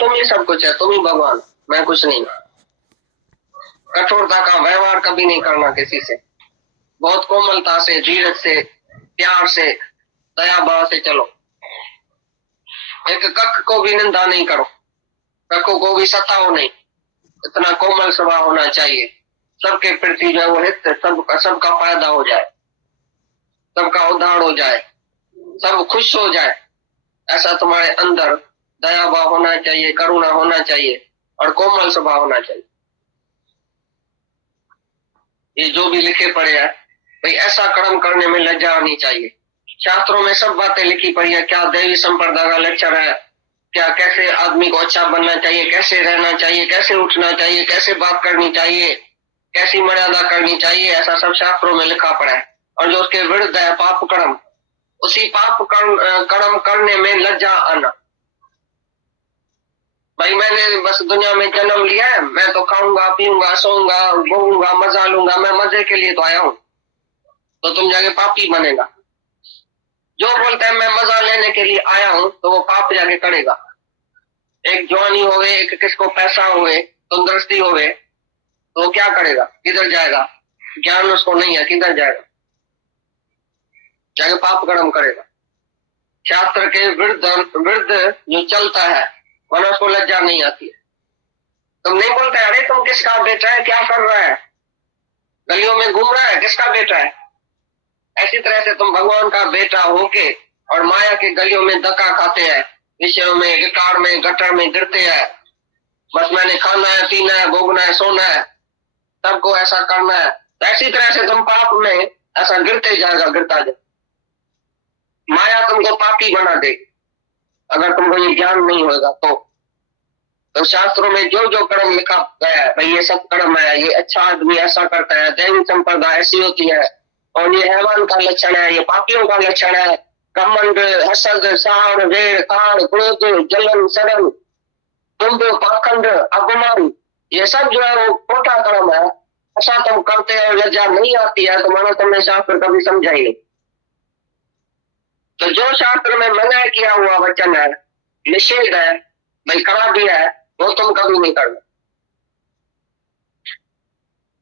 तुम ही सब कुछ है, तुम ही भगवान, मैं कुछ नहीं। कठोरता का व्यवहार कभी नहीं करना किसी से, बहुत कोमलता से, धीरज से, प्यार से, दया भाव से चलो। एक कख को भी निंदा नहीं करो, कखों को भी सताओ नहीं, इतना कोमल स्वभाव होना चाहिए। सबके प्रति जो है वो हित, सबका फायदा हो जाए, सबका उद्धार हो जाए, सब खुश हो जाए, ऐसा तुम्हारे अंदर दया भाव होना चाहिए, करुणा होना चाहिए और कोमल स्वभाव होना चाहिए। ये जो भी लिखे पड़े हैं भाई, ऐसा कर्म करने में लज्जा आनी चाहिए। शास्त्रों में सब बातें लिखी पड़ी है, क्या दैवी संप्रदा का लक्षण है, क्या कैसे आदमी को अच्छा बनना चाहिए, कैसे रहना चाहिए, कैसे उठना चाहिए, कैसे बात करनी चाहिए, कैसी मर्यादा करनी चाहिए, ऐसा सब शास्त्रों में लिखा पड़ा है। और जो उसके विरुद्ध है पाप कर्म, उसी पाप कर्म करने में लज्जा आना। भाई मैंने बस दुनिया में जन्म लिया है, मैं तो खाऊंगा पीऊंगा सोऊंगा घूमूंगा मजा लूंगा, मैं मजे के लिए तो आया हूं, तो तुम जाके पापी बनेगा। जो बोलता है मैं मजा लेने के लिए आया हूं, तो वो पाप जाके करेगा। एक जवानी होवे, एक किसको पैसा होवे, तंदुरुस्ती होवे, तो वो क्या करेगा, किधर जाएगा, ज्ञान उसको नहीं है, किधर जाएगा, जाके पाप कर्म करेगा। शास्त्र के विरुद्ध जो चलता है वरना उसको लज्जा नहीं आती है। तुम नहीं बोलते अरे तुम किसका बेटा है, क्या कर रहा है, गलियों में घूम रहा है, किसका बेटा है। ऐसी तरह से तुम भगवान का बेटा होके और माया के गलियों में धक्का खाते हैं, विषयों में, विकार में, गटर में गिरते हैं। बस मैंने खाना है, पीना है, भोगना है, सोना है, सबको ऐसा करना है। तो ऐसी तरह से तुम पाप में ऐसा गिरते जाएगा, गिरता जाए। माया तुमको पापी बना दे अगर तुमको ये ज्ञान नहीं होगा तो शास्त्रों में जो जो कर्म लिखा गया है भाई, ये सब कर्म है, ये अच्छा आदमी ऐसा करता है, दैवी संप्रदा ऐसी होती है, और ये हैवान का लक्षण है, ये पापियों का लक्षण है। घमंड, हसद, साड़, वेर, काड़, क्रोध, जलन, शरण, कुंभ, पाखंड, अपमान, ये सब जो है वो खोटा कर्म है। ऐसा तुम करते हो, लज्जा नहीं आती है, तो मानो तुमने शास्त्र कभी समझा ही नहीं। तो जो शास्त्र में मना किया हुआ वचन है, निषेध है, भाई करा दिया है, वो तुम कभी नहीं करना।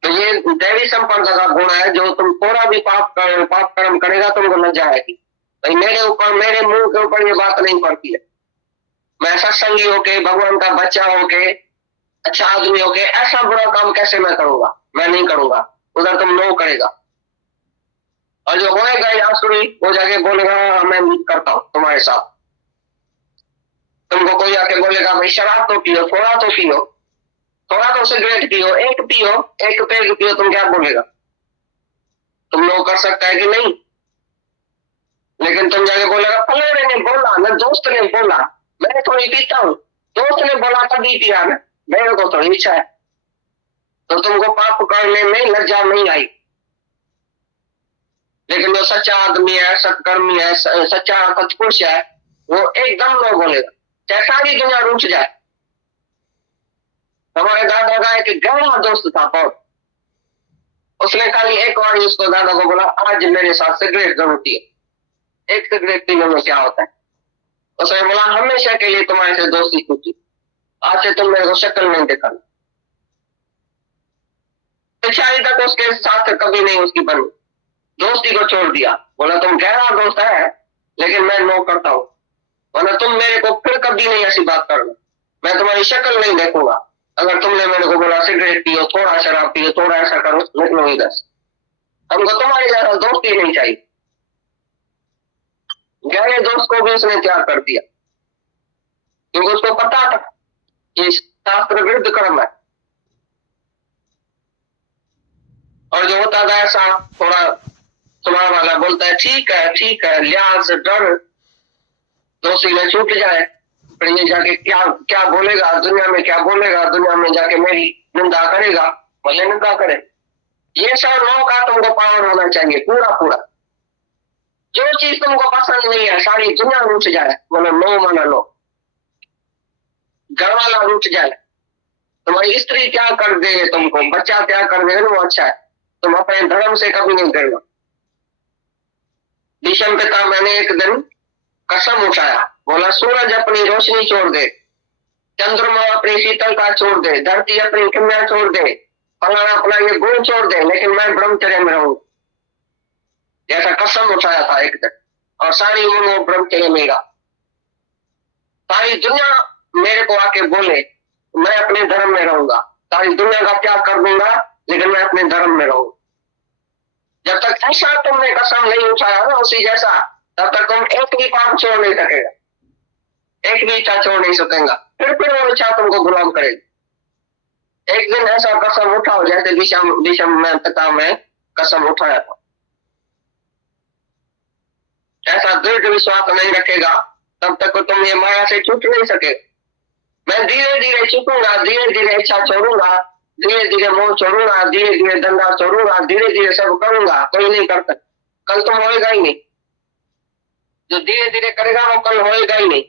तो ये दैवी संपदा का गुण है, जो तुम थोड़ा भी पाप कर्म करेगा तुमको लज्जा आएगी। भाई मेरे ऊपर, मेरे मुंह के ऊपर ये बात नहीं पड़ती है, मैं सत्संगी होके, भगवान का बच्चा होके, अच्छा आदमी होके ऐसा बुरा काम कैसे मैं करूंगा, मैं नहीं करूंगा। उधर तुम नो करेगा, और जो होएगा आसुरी वो जाके बोलेगा मैं करता हूं तुम्हारे साथ। तुमको कोई आके बोलेगा भाई शराब तो पियो, थोड़ा तो पियो, थोड़ा तो सिगरेट पियो, एक पियो, एक पेग पियो, तुम क्या बोलेगा, तुम नो कर सकता है कि नहीं। लेकिन तुम जाके बोलेगा फलाने ने बोला ना, दोस्त ने बोला, मैं थोड़ी पीता हूँ, दोस्त ने बोला तभी पिया ना, मेरे को थोड़ी इच्छा है। तो तुमको पाप करने में लज्जा नहीं आई। लेकिन जो सच्चा आदमी है, सत्कर्मी है, सच्चा सत्पुरुष है, वो एकदम नो बोलेगा, चाहे सारी दुनिया रूठ जाए। हमारे दादा का एक गहरा दोस्त था बहुत, उसने खाली एक बार उसको दादा को बोला आज मेरे साथ सिगरेट जरूर पिए, एक सिगरेट पीने में क्या होता है। उसने बोला हमेशा के लिए तुम्हारे से दोस्ती टूटी, आज से तुम मेरे को शक्ल नहीं देखा। पिछाड़ी तक उसके साथ कभी नहीं उसकी बनी, दोस्ती को छोड़ दिया, बोला तुम गहरा दोस्त है लेकिन मैं नो करता हूं, वरना तुम मेरे को फिर कभी नहीं ऐसी बात करना, मैं तुम्हारी शक्ल नहीं देखूंगा। अगर तुमने मेरे को बोला सिगरेट पियो, थोड़ा शराब पियो, थोड़ा ऐसा करो, निकलो इधर, हमको तुम्हारी ज्यादा दोस्ती नहीं चाहिए। गहरे दोस्त को भी उसने त्याग कर दिया, क्योंकि उसको पता था कि शास्त्र विरुद्ध कर्म है। और जो होता था ऐसा थोड़ा सुनाने वाला बोलता है ठीक है ठीक है, लिहाज डर दोस्ती में छूट जाए, फिर ये जाके क्या क्या बोलेगा दुनिया में, क्या बोलेगा दुनिया में, जाके मेरी निंदा करेगा, भले निंदा करे। ये सब नो का तुमको पावर होना चाहिए पूरा पूरा। जो चीज तुमको पसंद नहीं है, सारी दुनिया रूठ जाए, बोलो नो माना लो, घर वाला रूठ जाए, तुम्हारी स्त्री क्या कर दे तुमको, बच्चा क्या कर दे, वो अच्छा है, तुम अपने धर्म से कभी नहीं करना। भीष्म पिता मैंने एक दिन कसम उठाया, बोला सूरज अपनी रोशनी छोड़ दे चंद्रमा अपनी शीतलता छोड़ दे, धरती अपनी किमिया छोड़ दे, फलाना अपना ये गुण छोड़ दे, लेकिन मैं ब्रह्मचर्य में रहूं, ऐसा कसम उठाया था एक दिन। और सारी उम्र वो ब्रह्मचर्य में रहा। सारी दुनिया मेरे को आके बोले मैं अपने धर्म में रहूंगा, सारी दुनिया का त्याग कर दूंगा, लेकिन मैं अपने धर्म में रहूंगा। जब तक ऐसा तुमने कसम नहीं उठाया ना उसी जैसा, तब तक तुम एक भी काम छोड़ नहीं सकेगा, एक भी इच्छा छोड़ नहीं सकेगा, फिर वो इच्छा तुमको गुलाम करेगी। एक दिन ऐसा कसम उठाओ जैसे विषम में पिता में कसम उठाया था, ऐसा दृढ़ विश्वास नहीं रखेगा तब तक तुम ये माया से छूट नहीं सके। मैं धीरे धीरे छूटूंगा, धीरे धीरे इच्छा छोड़ूंगा, धीरे धीरे मोह छोड़ूंगा, धीरे धीरे धंधा छोड़ूंगा, धीरे धीरे सब करूंगा, कोई नहीं करता। कल तुम होएगा ही नहीं, जो धीरे धीरे करेगा वो कल होएगा ही नहीं।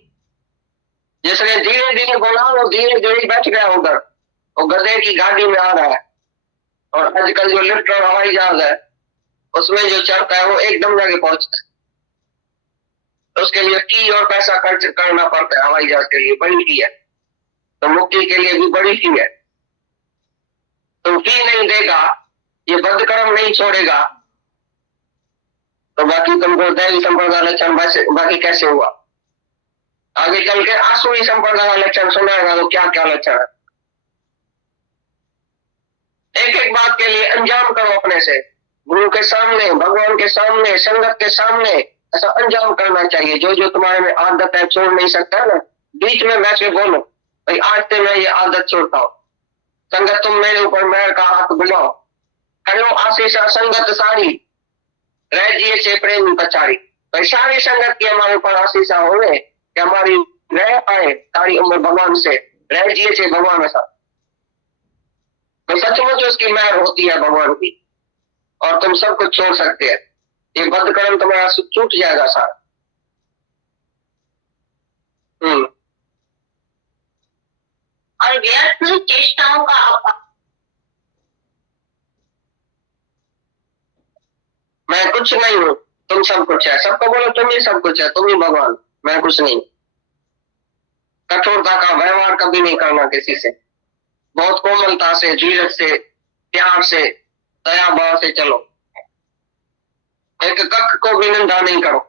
जिसने धीरे धीरे बोला वो धीरे धीरे बैठ गया उधर, वो गधे की गाड़ी में आ रहा है। और आजकल जो लिफ्ट और हवाई जहाज है उसमें जो चढ़ता है वो एकदम जगह पहुंचता है, तो उसके लिए फी और पैसा खर्च करना पड़ता है। हवाई जहाज के लिए बड़ी फी है, तो मुक्ति के लिए भी बड़ी फी है। तो फी नहीं देगा, ये बद्ध कर्म नहीं छोड़ेगा, तो बाकी तुमको दैवी संप्रदाय लक्षण बाकी कैसे हुआ? आगे चल के आसुरी संप्रदाय लक्षण सुनाएगा तो क्या क्या लक्षण है। एक एक बात के लिए अंजाम करो अपने से, गुरु के सामने, भगवान के सामने, संगत के सामने, ऐसा अंजाम करना चाहिए। जो जो तुम्हारे में आदत है छोड़ नहीं सकता ना, बीच में बैठ के बोलो भाई आज से मैं ये आदत छोड़ता हूँ। संगत तुम मेरे ऊपर मेहर का हाथ बुलाओ, करो आशीषा संगत सारी, रह जिए से प्रेम पचारी। भाई सारी संगत की हमारे ऊपर आशीषा होवे कि हमारी रह पाए सारी उम्र भगवान से, रह जिए से भगवान ऐसा, तो सचमुच उसकी मेहर होती है भगवान की, और तुम सब कुछ छोड़ सकते हैं। ये बद्ध कर्म तुम्हारा छूट जाएगा सारा। और व्यर्थ चेष्टाओं का मैं कुछ नहीं हूं, तुम सब कुछ है। सबको बोलो तुम ही सब कुछ है, तुम ही भगवान, मैं कुछ नहीं। कठोरता का व्यवहार कभी नहीं करना किसी से, बहुत कोमलता से, धीरज से, प्यार से, दया भाव से चलो। एक कख को भी निंदा नहीं करो,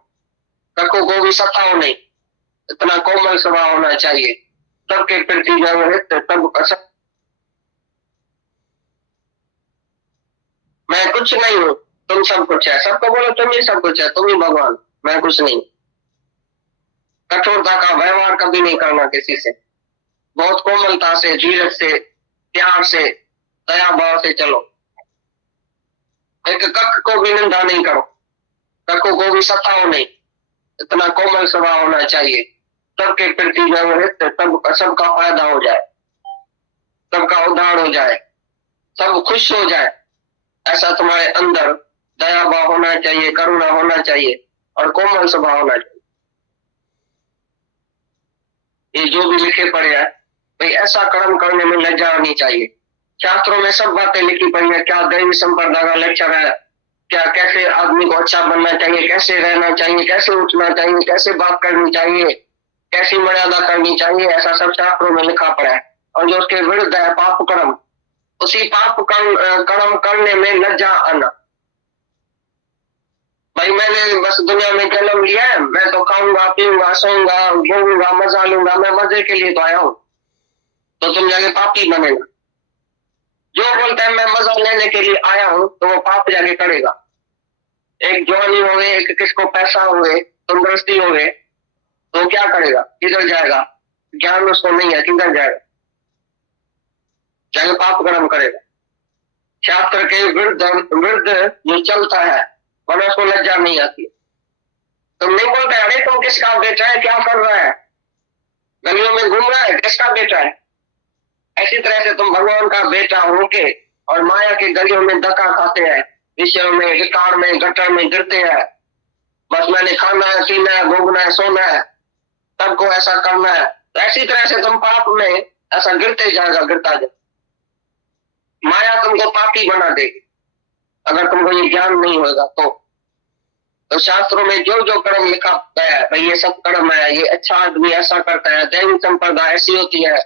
कखों को भी सताओ नहीं, इतना कोमल स्वभाव होना चाहिए। सबके प्रति तब मैं कुछ नहीं हूं, तुम सब कुछ है। सबको बोलो तुम ही सब कुछ है, तुम ही भगवान, मैं कुछ नहीं। कठोरता का व्यवहार कभी नहीं करना किसी से, बहुत कोमलता से, धीरज से, प्यार से, दया भाव से चलो। एक कख को भी निंदा नहीं करो, कखों को भी सताओ नहीं, इतना कोमल स्वभाव होना चाहिए। सबके प्रति तब सबका फायदा हो जाए, सबका उद्धार हो जाए, सब खुश हो जाए, ऐसा तुम्हारे अंदर दया भाव होना चाहिए, करुणा होना चाहिए और कोमल स्वभाव होना चाहिए। ये जो भी लिखे पड़े हैं भाई, ऐसा कर्म करने में लज्जा आनी चाहिए। शास्त्रों में सब बातें लिखी पड़ी है, क्या दैवी संप्रदाय का लक्षण है, क्या कैसे आदमी को अच्छा बनना चाहिए, कैसे रहना चाहिए, कैसे उठना चाहिए, कैसे बात करनी चाहिए, कैसी मर्यादा करनी चाहिए, ऐसा सब शास्त्रों में लिखा पड़ा है। और जो उसके विरुद्ध है पाप कर्म, उसी पाप कर्म करने में लज्जा आना। भाई मैंने बस दुनिया में जन्म लिया है, मैं तो खाऊंगा पीऊंगा सोऊंगा घूमूंगा मजा लूंगा, मैं मजे के लिए तो आया हूं, तो तुम जाके पापी बनेगा। जो बोलता है मैं मजा लेने के लिए आया हूं तो वो पाप जाके करेगा। एक जवानी हो गए, एक किसको पैसा हो गए, तंदुरुस्ती हो गए, तो क्या करेगा, किधर जाएगा? ज्ञान उसको नहीं है, किधर जाएगा? जाके पाप कर्म करेगा। शास्त्र के विरुद्ध जो चलता है वरना उसको लज्जा नहीं आती। तुम नहीं बोलते अरे तुम किसका बेटा है, क्या कर रहा है, गलियों में घूम रहा है, किसका बेटा है? ऐसी तरह से तुम भगवान का बेटा होके और माया के गलियों में धक्का खाते हैं, विषयों में, विकार में, गटर में गिरते हैं। बस मैंने खाना है, पीना है, भोगना है, सोना है, सबको ऐसा करना है। तो ऐसी तरह से तुम पाप में ऐसा गिरते जाएगा, गिरता जाए। माया तुमको पापी बना देगी अगर तुमको ये ज्ञान नहीं होगा तो शास्त्रों में जो जो कर्म लिखा गया है भाई, ये सब कर्म है, ये अच्छा आदमी ऐसा करता है, दैवी संप्रदाय ऐसी होती है,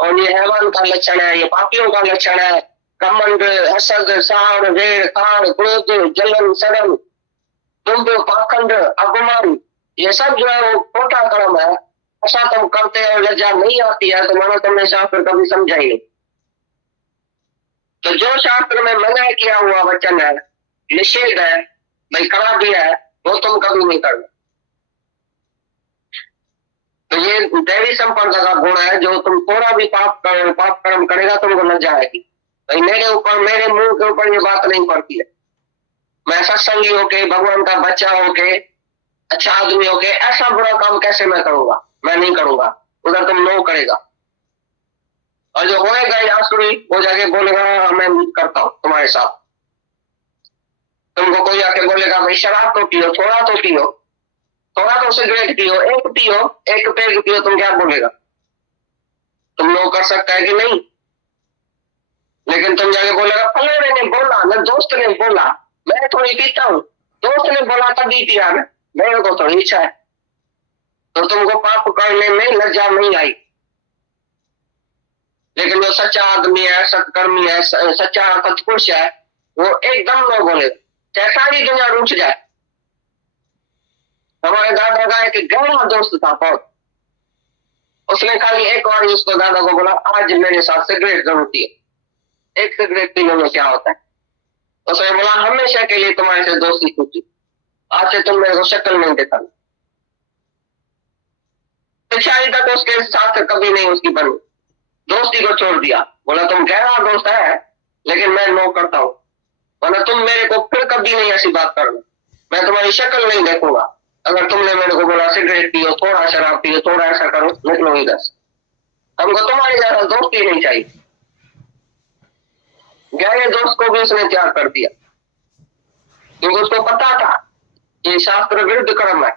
और ये हैवान का लक्षण है, ये पापियों का लक्षण है। घमंड, हसद, साड़, वेड़, काड़, क्रोध, जलन, शर्म, दुंब, पाखंड, अपमान, ये सब जो है वो खोटा कर्म है। ऐसा तुम करते हो, लज्जा नहीं आती है, तो मानो तुमने शास्त्र कभी समझा ही नहीं। तो जो शास्त्र में मना किया हुआ वचन है, निषेध है, भाई करा दिया है, वो तुम कभी नहीं करना। तो ये दैवी संपदा का गुण है। जो तुम थोड़ा भी पाप कर्म करेगा तुमको लज्जा आएगी। भाई मेरे ऊपर, मेरे मुंह के ऊपर ये बात नहीं पड़ती है। मैं सत्संगी होके, भगवान का बच्चा होके, अच्छा आदमी होके ऐसा बुरा काम कैसे मैं करूंगा? मैं नहीं करूंगा। उधर तुम नो करेगा। और जो होएगा आसुरी, वो जाके बोलेगा मैं करता हूं तुम्हारे साथ। तुमको कोई आके बोलेगा भाई शराब तो पियो, थोड़ा तो पियो, थोड़ा तो सिगरेट पियो, एक पेग पियो, तुम क्या बोलेगा? तुम नो कर सकता है कि नहीं? लेकिन तुम जाके बोलेगा फलाने ने बोला ना, दोस्त ने बोला, मैं थोड़ी पीता हूँ, दोस्त ने बोला तभी पिया ना, मेरे को थोड़ी इच्छा है। तो तुमको पाप करने में लज्जा नहीं आई। लेकिन जो सच्चा आदमी है, सत्कर्मी है, सच्चा सत्पुरुष है, वो एकदम न बोले, चाहे सारी दुनिया रुक जाए। हमारे दादा का एक गहरा दोस्त था बहुत। उसने खाली एक बार उसको दादा को बोला आज मेरे साथ सिगरेट जरूर पिए। एक सिगरेट पीने में क्या होता है? उसने बोला हमेशा के लिए तुम्हारे से दोस्ती टूटी, आज से तुम मेरे को शक्ल नहीं देखा। पिछाई तक उसके साथ कभी नहीं उसकी बनी, दोस्ती को छोड़ दिया। बोला तुम गहरा दोस्त है, लेकिन मैं नो करता हूं, वरना तुम मेरे को फिर कभी नहीं ऐसी बात करना, मैं तुम्हारी शक्ल नहीं देखूंगा। अगर तुमने मेरे को बोला सिगरेट पियो, थोड़ा शराब पियो, थोड़ा ऐसा करो, निकलो इधर से, हमको तुम्हारी ज्यादा दोस्ती नहीं चाहिए। गहरे दोस्त को भी उसने त्याग कर दिया, क्योंकि उसको पता था कि शास्त्र विरुद्ध कर्म है।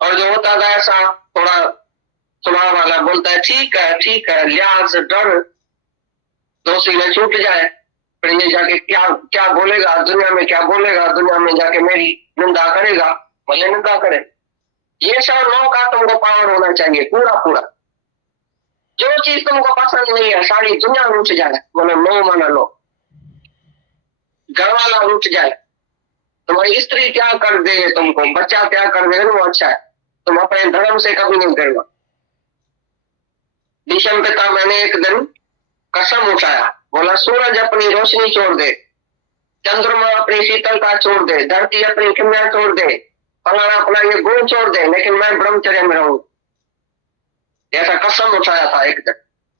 और जो होता था ऐसा थोड़ा स्वभाव वाला, बोलता है ठीक है, लिहाज डर दोषी न छूट जाए, फिर ये जाके क्या बोलेगा दुनिया में, क्या बोलेगा दुनिया में, जाके मेरी निंदा करेगा, भले निंदा करे। ये सब नो का तुमको पावर होना चाहिए पूरा। जो चीज तुमको पसंद नहीं है, सारी दुनिया रूठ जाए, बोलो नो माना लो। घर वाला रूठ जाए, तुम्हारी स्त्री त्याग कर दे, तुमको बच्चा त्याग कर दे, वो अच्छा है, तुम अपने धर्म से कभी नहीं डरना। भीष्म पिता मैंने एक दिन कसम उठाया, बोला सूरज अपनी रोशनी छोड़ दे, चंद्रमा अपनी शीतलता छोड़ दे, धरती अपनी किमया छोड़ दे, फलाना अपना ये गुण छोड़ दे, लेकिन मैं ब्रह्मचर्य में रहूं। ऐसा कसम उठाया था एक दिन,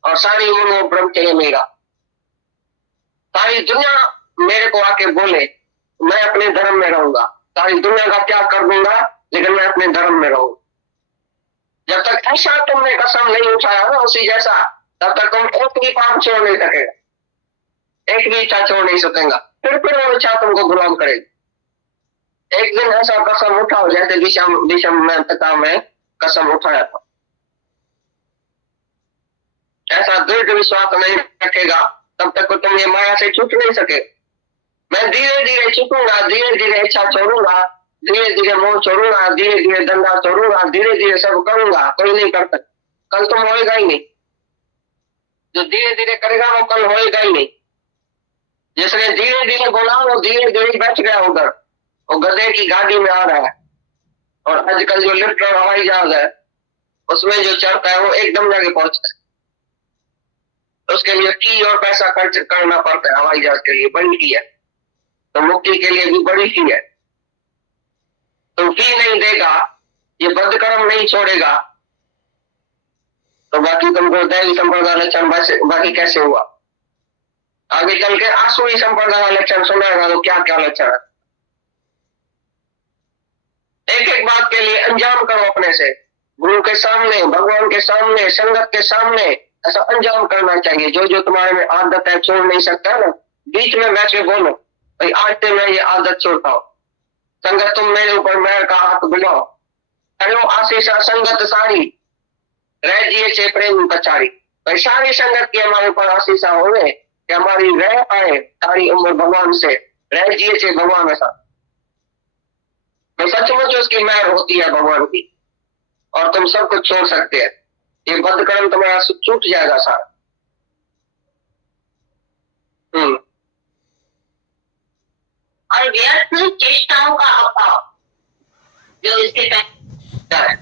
और सारी उम्र वो ब्रह्मचर्य में रहा। सारी दुनिया मेरे को आके बोले मैं अपने धर्म में रहूंगा, सारी दुनिया का त्याग कर दूंगा, लेकिन मैं अपने धर्म में रहूंगा। जब तक ऐसा तुमने कसम नहीं उठाया ना उसी जैसा, तब तक तुम एक भी पाप छोड़ नहीं सकेगा, एक भी इच्छा छोड़ नहीं सकेगा, फिर वो इच्छा तुमको गुलाम करेगी। एक दिन ऐसा कसम उठाओ जैसे विषम में पिता में कसम उठाया था। ऐसा दृढ़ विश्वास नहीं रखेगा तब तक तुम ये माया से छूट नहीं सके। मैं धीरे धीरे छूटूंगा, धीरे धीरे इच्छा छोड़ूंगा, धीरे धीरे मोह छोड़ूंगा, धीरे धीरे धंधा छोड़ूंगा, धीरे धीरे सब करूंगा, कोई नहीं कर सकता। कल तुम होएगा ही नहीं, जो धीरे धीरे करेगा वो कल होएगा ही नहीं। जिसने धीरे धीरे बोला वो धीरे धीरे बैठ गया उधर, वो गधे की गाड़ी में आ रहा है। और आजकल जो लिफ्ट और हवाई जहाज है उसमें जो चढ़ता है वो एकदम जाके पहुंचता है। उसके लिए फी और पैसा खर्च करना पड़ता है, हवाई जहाज के लिए बड़ी फी है, तो मुक्ति के लिए भी बड़ी फी है। तो फी नहीं देगा, ये बदकर्म नहीं छोड़ेगा, तो बाकी तुमको दैवी संप्रदाय लक्षण बाकी कैसे हुआ? आगे चल के आसुरी संप्रदाय लक्षण सुनाएगा तो क्या क्या लक्षण है। एक एक बात के लिए अंजाम करो अपने से, गुरु के सामने, भगवान के सामने, संगत के सामने, ऐसा अंजाम करना चाहिए। जो जो तुम्हारे में आदत है छोड़ नहीं सकता है ना, बीच में बैठ के बोलो भाई आज से मैं ये आदत छोड़ता हूं। संगत तुम मेरे ऊपर मेहर का हाथ बुलाओ, करो आशीषा संगत सारी रह जिए छे प्रेम पचारी। भाई सारी संगत की हमारे ऊपर आशीषा होवे कि हमारी रह आए सारी उम्र भगवान से, रह जिए छे भगवान ऐसा। तो सचमुच उसकी मेहर होती है भगवान की, और तुम सब कुछ छोड़ सकते हैं। ये बद्ध कर्म तुम्हारा छूट जाएगा सारा। और व्यर्थ चेष्टाओं का अभाव जो इसके है।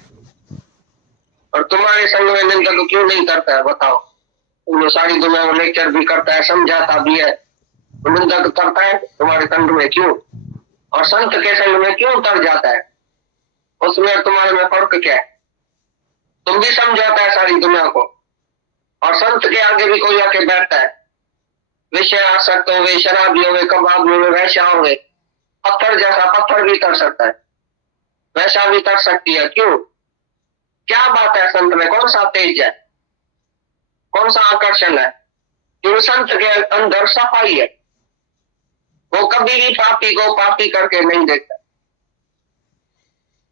और तुम्हारे संग में निंदक क्यों नहीं करता है बताओ? तुम सारी दुनिया में लेक्चर भी करता है, समझाता भी है, निंदक करता है तुम्हारे संग में क्यों? और संत के संग में क्यों उतर जाता है? उसमें तुम्हारे में फर्क क्या है? तुम भी समझाता है सारी दुनिया को, और संत के आगे भी कोई आके बैठता है। विषय आसक्त हो गए, शराबी हो गए, कबाब हो गए, वैश्या हो गए, पत्थर जैसा पत्थर भी तर सकता है, वैसा भी तर सकती है। क्यों? क्या बात है संत में? कौन सा तेज है? कौन सा आकर्षण है? क्यों? संत के अंदर सफाई है। वो कभी भी पापी को पापी करके नहीं देखता,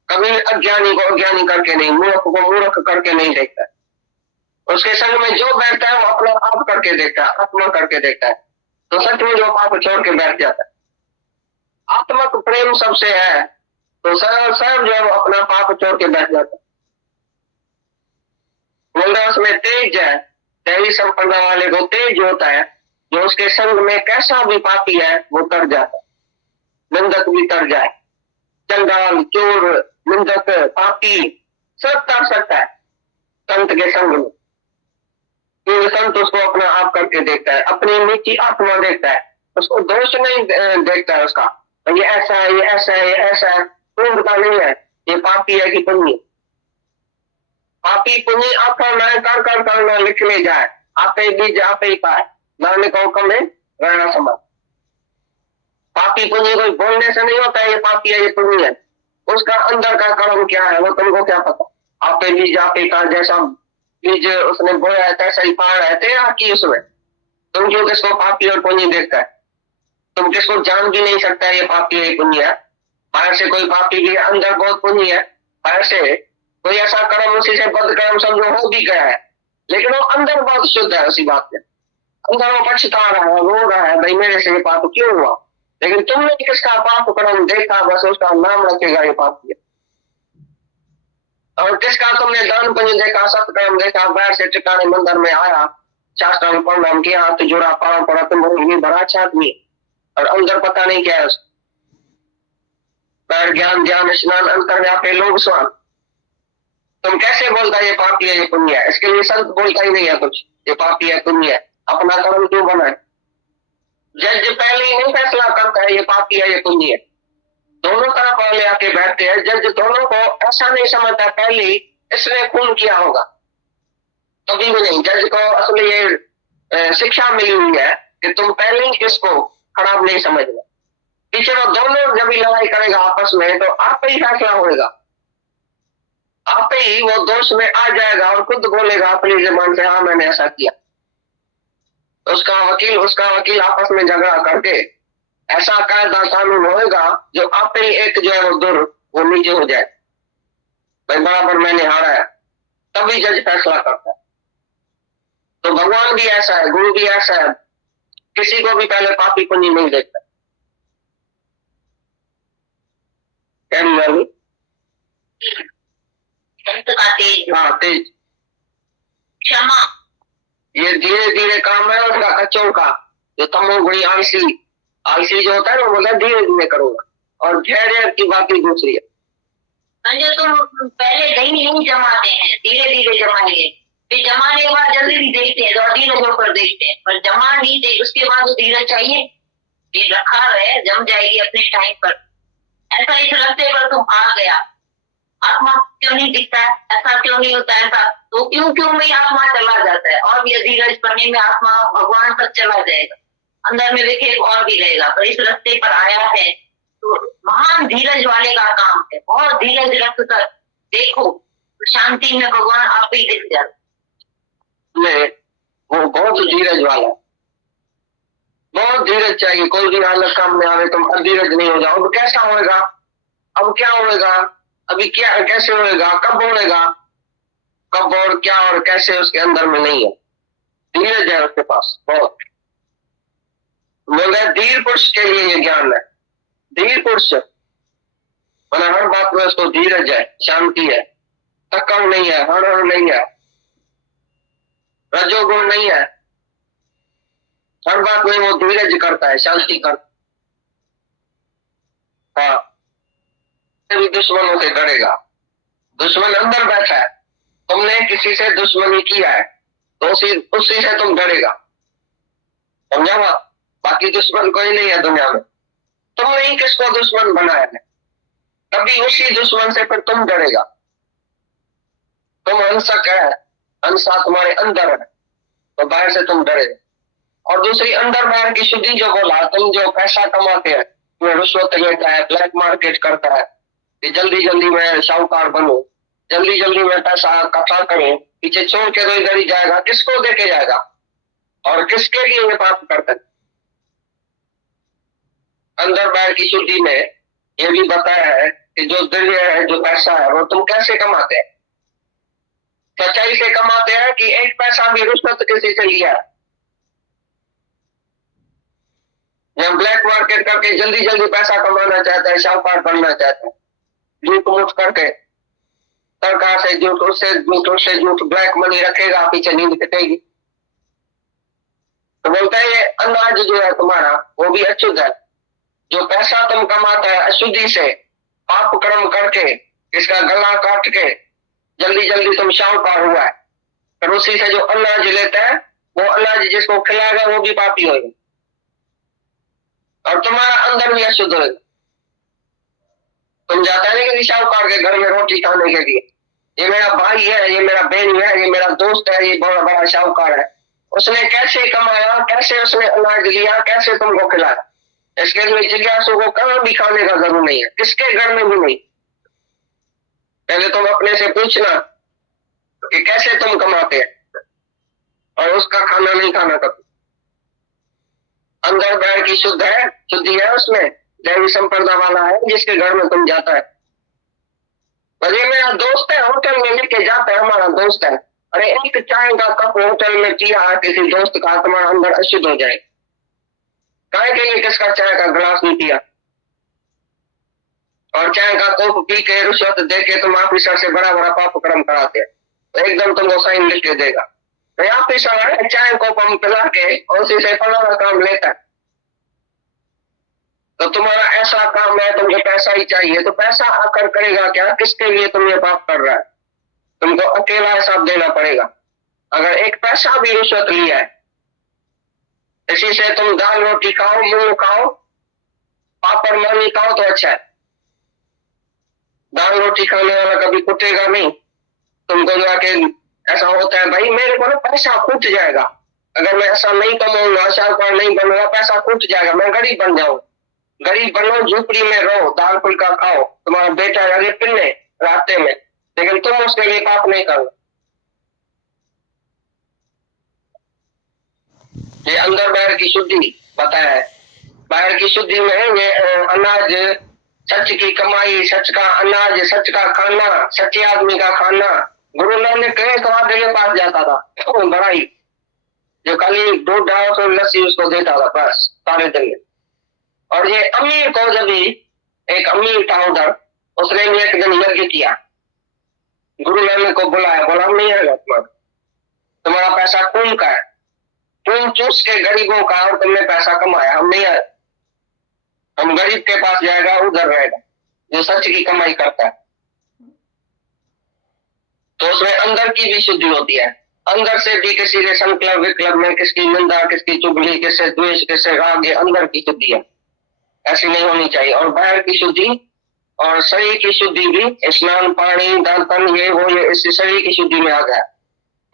कभी अज्ञानी को अज्ञानी करके नहीं, मूर्ख को मूर्ख करके नहीं देखता। उसके संग में जो बैठता है वो अपना आप करके देखता है, आत्मा करके देखता है। तो सच में जो पाप छोड़ के बैठ जाता है, आत्मक प्रेम सबसे है, तो स्वयं जो है वो अपना पाप छोड़ के बैठ जाता है। बोल रहे उसमें तेज है, दैवी संपदा वाले को तेज होता है, जो उसके संग में कैसा भी पापी है वो तर जाता है, निंदक भी तर जाए, चंडाल चोर निंदक पापी सब तर सकता है संत के संग में। ये संत उसको अपना आप करके देखता है, अपनी नीची आत्मा देखता है, उसको दोष नहीं देखता है उसका, ये ऐसा है, ये ऐसा है, ये ऐसा है, पूर्णता नहीं है, ये पापी है कि पुण्य। पापी पुण्य आपका मैं कर करना लिख ले जाए, आपे बीज आपे ही पाए, नानक हुक्म में रहना समझ। पापी पुण्य कोई बोलने से नहीं होता है ये पापी है ये पुण्य है, उसका अंदर का कर्म क्या है वो तुमको क्या पता? आपे बीज आपे का, जैसा बीज उसने बोया है तैसा ही पाड़ है तेरा की उसमें। तुम क्यों किसको पापी और पुण्य देखता है? तुम किसको जान भी नहीं सकता है ये पापी है ये पुण्य है। बाहर से कोई पापी भी अंदर बहुत पुण्य है, बाहर से कोई ऐसा कर्म उसी से बद कर्म समझो हो भी गया है, लेकिन वो अंदर बहुत शुद्ध है उसी बात में, अंदर वो पछता रहा है, रो रहा है भाई मेरे से ये पाप क्यों हुआ। लेकिन तुमने किसका पाप कर्म देखा, बस उसका नाम रखेगा ये पाप किया। और किसका तुमने दान पुण्य देखा, सत्कर्म देखा, बाहर से टिकाने मंदिर में आया, शास्त्रांग प्रणाम किया, हाथ जोड़ा, पाँव पड़ा, तुम ये बड़ा अच्छा आदमी, और अंदर पता नहीं क्या है उसका। ज्ञान ध्यान स्नान अंतर व्यापे लोग स्वान, तुम कैसे बोलता है ये पापी है ये पुण्य है? इसके लिए संत बोलता ही नहीं है कुछ, ये पापी है पुण्य है, अपना कर्म क्यों बनाए? जज पहले ही नहीं फैसला करता है ये पापी है ये पुण्य है, दोनों तरफ वाले आके बैठते हैं। जज दोनों को ऐसा नहीं समझता पहले इसने खून किया होगा, कभी भी नहीं। जज को असली ये शिक्षा मिली हुई है कि तुम पहले ही इसको खराब नहीं समझना, पीछे वो दोनों जब भी लड़ाई करेगा आपस में तो आप ही फैसला होगा, आप ही वो दोष में आ जाएगा और खुद बोलेगा अपनी जबान से हाँ मैंने ऐसा किया। उसका वकील आपस में झगड़ा करके ऐसा कायदा कानून होएगा जो आप ही एक जो है वो नीचे हो जाए, भाई बराबर मैंने हारा है, तभी जज फैसला करता है। तो भगवान भी ऐसा है, गुरु भी ऐसा है, किसी को भी पहले पापी पुण्य नहीं देखता। हाँ तेज क्षमा, ये धीरे धीरे काम है उसका कच्चों का। जो तमोगुणी आलसी जो होता है वो बोलता धीरे धीरे करूंगा, और धैर्य की बात ही दूसरी है। जो तुम पहले दही नहीं जमाते हैं, धीरे धीरे जमाएंगे, फिर जमाने के बाद जल्दी भी देखते हैं और धीरज होकर देखते हैं, पर जमा नहीं दे उसके बाद तो धीरज चाहिए, ये रखा है जम जाएगी अपने टाइम पर। ऐसा इस रास्ते पर तुम आ गया, आत्मा क्यों नहीं दिखता है, ऐसा क्यों नहीं होता है ऐसा, तो क्यों में आत्मा चला जाता है, और भी धीरज करने में आत्मा भगवान तक चला जाएगा, अंदर में विखेप और भी रहेगा। पर इस रास्ते पर आया है तो महान धीरज वाले का काम है, बहुत धीरज रख कर देखो तो शांति में भगवान आप ही दिख जाते। वो बहुत धीरज वाला, बहुत धीरज चाहिए, कोई भी हालत काम में आवे तुम अधीरज नहीं हो जाओ। अब कैसा होएगा, अब क्या होएगा, अभी क्या कैसे होएगा, कब होएगा, कब और क्या और कैसे उसके अंदर में नहीं है, धीरज है उसके पास बहुत। बोल रहे धीर पुरुष के लिए ये ज्ञान है, धीर पुरुष मतलब हर बात में उसको धीरज है, शांति है, तकड़ नहीं है, हड़ नहीं है, रजोगुण नहीं है, हर बात में वो धीरज करता है, शांति करता है। हाँ, भी दुश्मनों से डरेगा। दुश्मन अंदर बैठा है, तुमने किसी से दुश्मनी किया है तो उसी से तुम डरेगा, समझा बात? बाकी दुश्मन कोई नहीं है दुनिया में, तुमने ही किसको दुश्मन बनाया है, तभी उसी दुश्मन से फिर तुम डरेगा। तुम हिंसक है, हिंसा तुम्हारे अंदर है, तो बाहर से तुम डरेगा। और दूसरी अंदर बाहर की शुद्धि जो बोला, तुम जो पैसा कमाते हैं, तुम्हें रिश्वत लेता है, ब्लैक मार्केट करता है कि जल्दी जल्दी मैं शाहूकार बनूं, जल्दी जल्दी मैं पैसा इकट्ठा करूं, पीछे छोड़ के तो इधर ही जाएगा, किसको देके जाएगा और किसके लिए ये पाप करता है? अंदर बाहर की शुद्धि में ये भी बताया है कि जो द्रव्य है, जो पैसा है, वो तुम कैसे कमाते हैं? सच्चाई से कमाते हैं कि एक पैसा भी रिश्वत किसी से लिया है? जब ब्लैक मार्केट करके जल्दी जल्दी पैसा कमाना चाहता है, शाहूकार बनना चाहता है, झूठ मूठ करके, सरकार से झूठ, उससे झूठ, ब्लैक मनी रखेगा, पीछे नींद कटेगी। तो बोलता है ये अनाज जो है तुम्हारा वो भी अशुद्ध है। जो पैसा तुम कमाता है अशुद्धि से, पाप कर्म करके, इसका गला काट के जल्दी जल्दी तुम शाहूकार हुआ है, फिर उसी से जो अनाज लेता है, वो अनाज जिसको खिलाएगा वो भी पापी होगा और तुम्हारा अंदर भी अशुद्ध होगा। तुम जाता नहीं कि शाहूकार के घर में रोटी खाने के लिए, ये मेरा भाई है, ये मेरा बहन है, ये मेरा दोस्त है, ये बहुत बड़ा शाहूकार है, उसने कैसे कमाया, कैसे उसने अनाज लिया, कैसे तुमको खिलाया, इसके लिए जिज्ञासु को कहीं भी खाने का जरूर नहीं है, किसके घर में भी नहीं। पहले तुम अपने से पूछना कि कैसे तुम कमाते हैं और उसका खाना नहीं खाना कभी। अंदर बाहर की शुद्ध है, शुद्धि है उसमें, दैवी संप्रदा वाला है जिसके घर में तुम जाता है। ये मेरा दोस्त है, होटल में लेके जाता है, हमारा दोस्त है, अरे एक चाय का कप होटल में पिया किसी दोस्त का, तुम्हारा अंदर अशुद्ध हो जाए। चाय के लिए किसका चाय का गिलास नहीं पिया, और चाय का कप पी के रिश्वत दे के तुम ऑफिसर से बड़ा बड़ा पाप कर्म कराते हैं, तो एकदम तुमको साइन लिख के देगा। तो ऑफिसर है, चाय को हम पिला के उसी से फलाना काम लेता है। तो तुम्हारा ऐसा काम है, तुमको पैसा ही चाहिए, तो पैसा आकर करेगा क्या, किसके लिए तुम ये पाप कर रहा है? तुमको अकेला हिसाब देना पड़ेगा। अगर एक पैसा भी रिश्वत लिया है, इसी से तुम दाल रोटी खाओ, मूंग खाओ, पापड़ मानी खाओ तो अच्छा है। दाल रोटी खाने वाला कभी कुटेगा नहीं। तुमको जाके ऐसा होता है, भाई मेरे को ना पैसा फूट जाएगा, अगर मैं ऐसा नहीं कमाऊंगा, शाहूकार नहीं बनूंगा, पैसा फूट जाएगा, मैं गरीब बन जाऊंगा। गरीब बनो, झोपड़ी में रहो, दाल फुल्का खाओ, तुम्हारा बेटा लगे पिलने रास्ते में, लेकिन तुम उसके लिए पाप नहीं करो। ये अंदर बाहर की शुद्धि बताया है। बाहर की शुद्धि में ये अनाज, सच की कमाई, सच का अनाज, सच का खाना, सच्चे आदमी का खाना। गुरु नानक एक वादे के पास जाता था, तो बड़ा ही, जो खाली 200-250 लस्सी उसको देता था बस सारे दिन में। और ये अमीर को, जब भी एक अमीर था उधर, उसने भी एक दिन यज्ञ किया, गुरु नानक को बुलाया, बोला हम नहीं आएगा, तुम्हारा पैसा खून का है, खून चूस के गरीबों का, और तुमने पैसा कमाया, हम नहीं आए, हम गरीब के पास जाएगा, उधर रहेगा जो सच की कमाई करता है। तो उसमें अंदर की भी शुद्धि होती है, अंदर से भी किसी के संकल्प विकल्प में किसकी निंदा, किसकी चुगली, किससे द्वेष, किससे राग, ये अंदर की शुद्धि है, ऐसी नहीं होनी चाहिए। और बाहर की शुद्धि और शरीर की शुद्धि भी, स्नान पानी दातन ये वो, ये इस शरीर की शुद्धि में आ गया।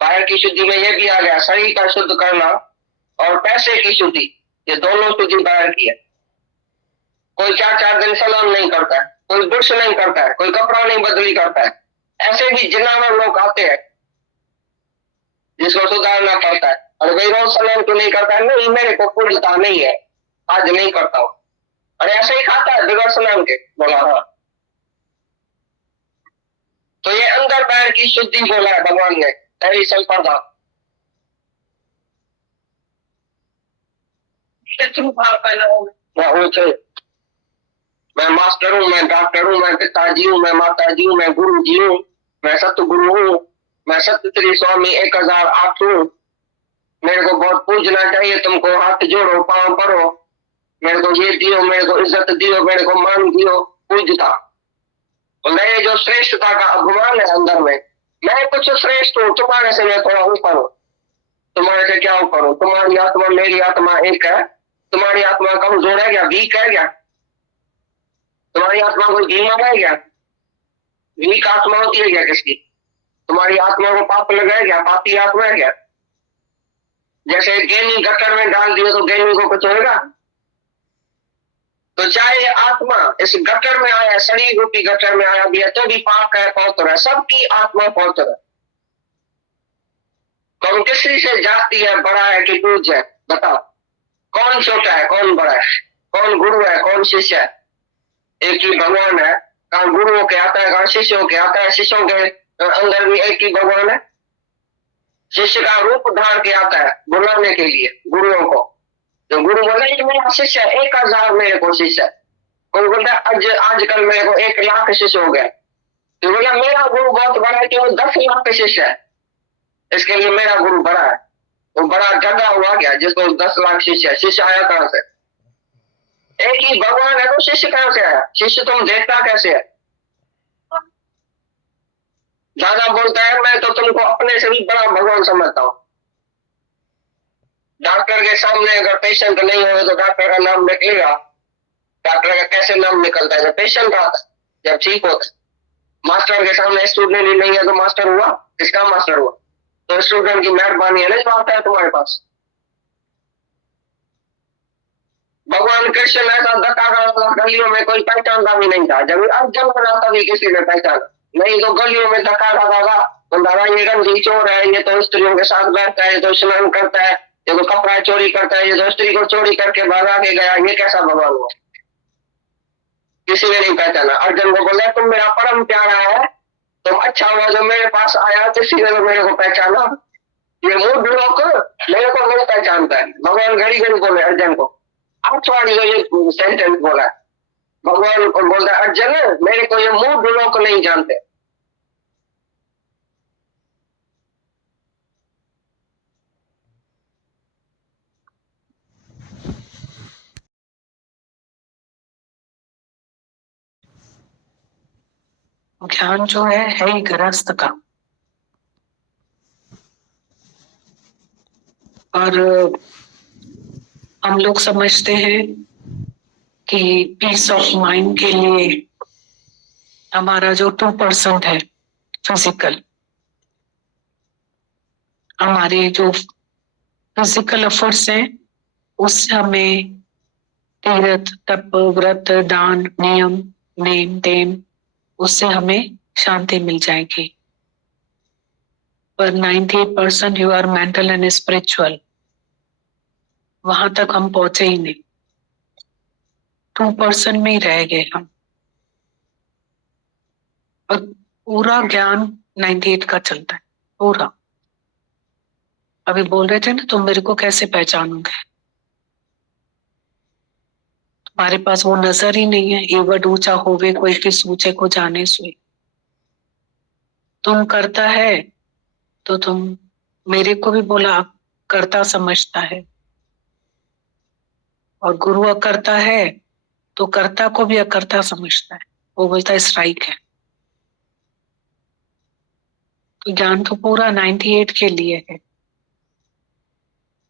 बाहर की शुद्धि में ये भी आ गया, शरीर का शुद्ध करना और पैसे की शुद्धि, ये दोनों शुद्धि बाहर की है। कोई 4-4 दिन सलाम नहीं करता है, कोई ब्रश नहीं करता है, कोई कपड़ा नहीं बदली करता है, ऐसे भी जिनावर लोग आते हैं जिसको सुधारना पड़ता है। और भाई रोज सलाम क्यों नहीं करता है? नहीं, मेरे को पूछता नहीं है, आज नहीं करता हूं। और ऐसे ही खाता है बिगड़ सलाम के, बोला हाँ। तो ये अंदर बाहर की शुद्धि बोला है भगवान ने, दैवी संप्रदा। मैं मास्टर हूँ, मैं डॉक्टर हूँ, मैं पिताजी हूँ, मैं माताजी हूँ, मैं गुरु जी हूँ, मैं सत्य गुरु हूँ, मैं सत्य श्री स्वामी 1008 हूँ, मेरे को बहुत पूजना चाहिए, तुमको हाथ जोड़ो, पांव पड़ो, मेरे को ये दियो, मेरे को इज्जत दियो, मेरे को मान दियो, पूजता। तो मैं जो श्रेष्ठता का अभिमान है अंदर में, मैं कुछ श्रेष्ठ हूँ, तुम्हारे से मैं थोड़ा ऊपर हूँ, तुम्हारे से क्या ऊपर हूँ, तुम्हारी आत्मा मेरी आत्मा एक है, तुम्हारी आत्मा कमजोर है क्या, वीक है क्या, तुम्हारी आत्मा कोई बीमार है क्या, वीक आत्मा होती है क्या किसकी, तुम्हारी आत्मा को पाप लगा है क्या, पापी आत्मा है क्या। जैसे गेनी गटर में डाल दिए तो गेनी को कुछ होगा। तो चाहे आत्मा इस गटर में आया, शरीर रूपी गटर में आया भी है, तो भी पाप है, पौत्र है, सबकी आत्मा पौत्र है। कौन किसी से जाती है, बड़ा है कि पूज है, बताओ कौन छोटा है, कौन बड़ा है, कौन गुरु है, कौन शिष्य है। एक ही भगवान है, कहा गुरुओं के आता है, कहा शिष्यों के आता है, शिष्यों के अंदर भी एक ही भगवान है। शिष्य का रूप धार के आता है बुलाने के लिए गुरुओं को। तो गुरु बोले कि मेरा शिष्य है, 1000 मेरे को शिष्य है। कोई बोलता है आजकल मेरे को 1,00,000 शिष्य हो गए। तो बोला मेरा गुरु बहुत बड़ा है कि वो 10,00,000 शिष्य है, इसके लिए मेरा गुरु बड़ा है। वो बड़ा गधा हुआ गया जिसको 10,00,000 शिष्य है। शिष्य आया कहां से, एक ही भगवान है, तो शिष्य कहां से आया, शिष्य तुम देखता कैसे है। दादा बोलता है मैं तो तुमको अपने से भी बड़ा भगवान समझता हूँ। डॉक्टर के सामने अगर पेशेंट नहीं हो तो डॉक्टर का नाम निकलेगा। डॉक्टर का कैसे नाम निकलता है, जब पेशेंट आता है, जब ठीक होता है। मास्टर के सामने स्टूडेंट ही नहीं है तो मास्टर हुआ, किसका मास्टर हुआ, तो स्टूडेंट की मेहरबानी है ना जो आता है तुम्हारे पास। भगवान कृष्ण ऐसा धक्का करता गलियों में कोई पहचानता भी नहीं था, जब अर्जुन बना तभी किसी ने पहचाना, नहीं तो गलियों में धक्का खाता था तो दादा ये रंगी चोर है, ये तो स्त्रियों के साथ बैठता है, ये तो स्नान करता है, ये तो कपड़ा चोरी करता है, ये तो स्त्री को चोरी करके भगा के गया, ये कैसा भगवान हुआ। किसी ने नहीं पहचाना। अर्जुन को बोला तुम मेरा परम प्यारा है, तुम अच्छा हुआ जो मेरे पास आया, किसी ने तो मेरे को पहचाना, ये मूड लोग मेरे को नहीं पहचानता है। भगवान घड़ी घड़ी बोले अर्जुन को, 8वां जो ये सेंटेंस बोला है, भगवान को बोलता है अर्जुन मेरे को ये मूड लोग नहीं जानते। ज्ञान जो है ही गृहस्थ का। और हम लोग समझते हैं कि पीस ऑफ माइंड के लिए हमारा जो 2% है फिजिकल, हमारे जो फिजिकल एफर्ट्स हैं उससे हमें तीर्थ तप व्रत दान नियम नेम टेम उससे हमें शांति मिल जाएगी। पर 98% you are mental and spiritual, वहां तक हम पहुंचे ही नहीं, 2% में ही रह गए हम। और पूरा ज्ञान 98 का चलता है पूरा। अभी बोल रहे थे ना तुम मेरे को कैसे पहचानोगे, तुम्हारे पास वो नजर ही नहीं है। एवड ऊंचा होवे कोई किस ऊंचे को जाने सोई। तुम करता है तो तुम मेरे को भी बोला करता समझता है, और गुरु अकर्ता है तो कर्ता को भी अकर्ता समझता है, वो बोलता है स्ट्राइक है। तो ज्ञान तो पूरा 98 के लिए है।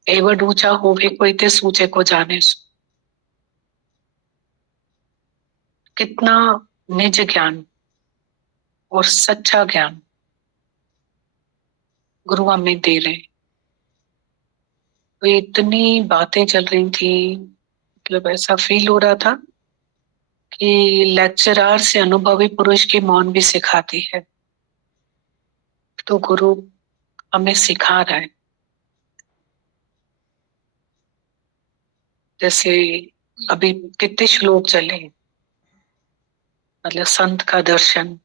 एवड ऊंचा होवे कोई तिस ऊंचे को जाने सो। कितना निज ज्ञान और सच्चा ज्ञान गुरु हमें दे रहे हैं। तो इतनी बातें चल रही थी, मतलब ऐसा फील हो रहा था कि लेक्चरर से अनुभवी पुरुष की मौन भी सिखाती है। तो गुरु हमें सिखा रहा है। जैसे अभी कितने श्लोक चले, मतलब संत का दर्शन,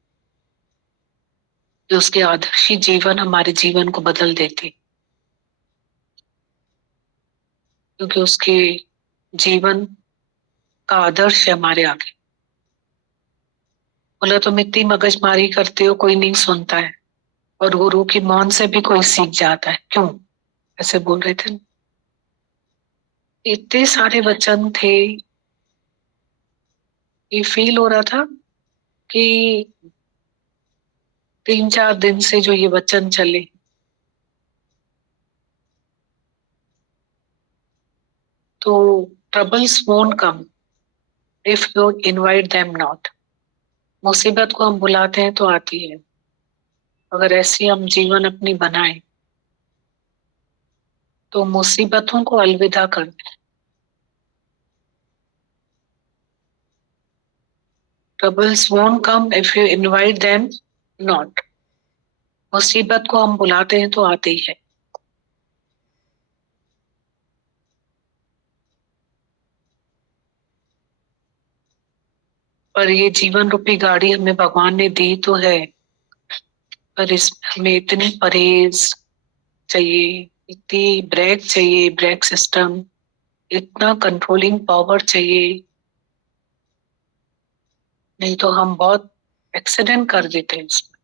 जो उसके आदर्शी जीवन हमारे जीवन को बदल देते, क्योंकि उसके जीवन का आदर्श है हमारे आगे। बोला तुम इतनी मगजमारी करते हो, कोई नहीं सुनता है, और गुरु की मौन से भी कोई सीख जाता है, क्यों? ऐसे बोल रहे थे। इतने सारे वचन थे, ये फील हो रहा था कि 3-4 दिन से जो ये वचन चले, तो troubles won't come if you invite them not. मुसीबत को हम बुलाते हैं तो आती है, अगर ऐसी हम जीवन अपनी बनाए तो मुसीबतों को अलविदा कर दें। Troubles won't come if you invite them not. मुसीबत को हम बुलाते हैं तो आती ही है। पर ये जीवन रूपी गाड़ी हमें भगवान ने दी तो है, पर इसमें हमें इतनी परहेज चाहिए, इतनी ब्रेक चाहिए, ब्रेक सिस्टम, इतना कंट्रोलिंग पावर चाहिए, नहीं तो हम बहुत एक्सीडेंट कर देते हैं इसमें।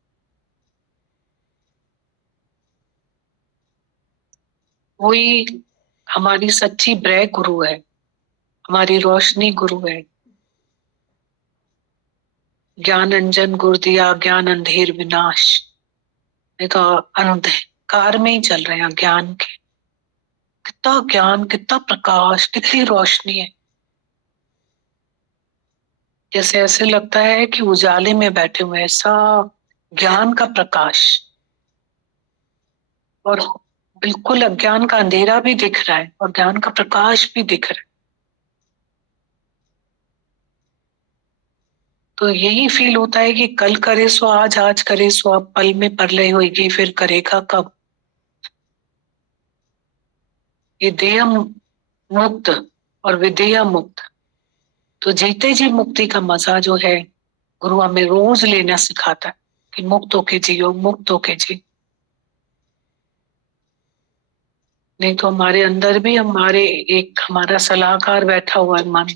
वही हमारी सच्ची ब्रेक गुरु है, हमारी रोशनी गुरु है। ज्ञान अंजन गुरु दिया, ज्ञान अंधेर विनाश। नहीं तो अंधकार में ही चल रहे हैं, ज्ञान के। कितना ज्ञान, कितना प्रकाश, कितनी रोशनी है। जैसे ऐसे लगता है कि उजाले में बैठे हुए, ऐसा ज्ञान का प्रकाश, और बिल्कुल अज्ञान का अंधेरा भी दिख रहा है और ज्ञान का प्रकाश भी दिख रहा है। तो यही फील होता है कि कल करे सो आज, आज करे सो अब, पल में परलय होगी फिर करेगा कब। ये देह मुक्त और विदेह मुक्त, तो जीते जी मुक्ति का मजा जो है गुरु हमें रोज लेना सिखाता है कि मुक्त होके जियो, मुक्त होके जियो। नहीं तो हमारे अंदर भी हमारा सलाहकार बैठा हुआ है, मन,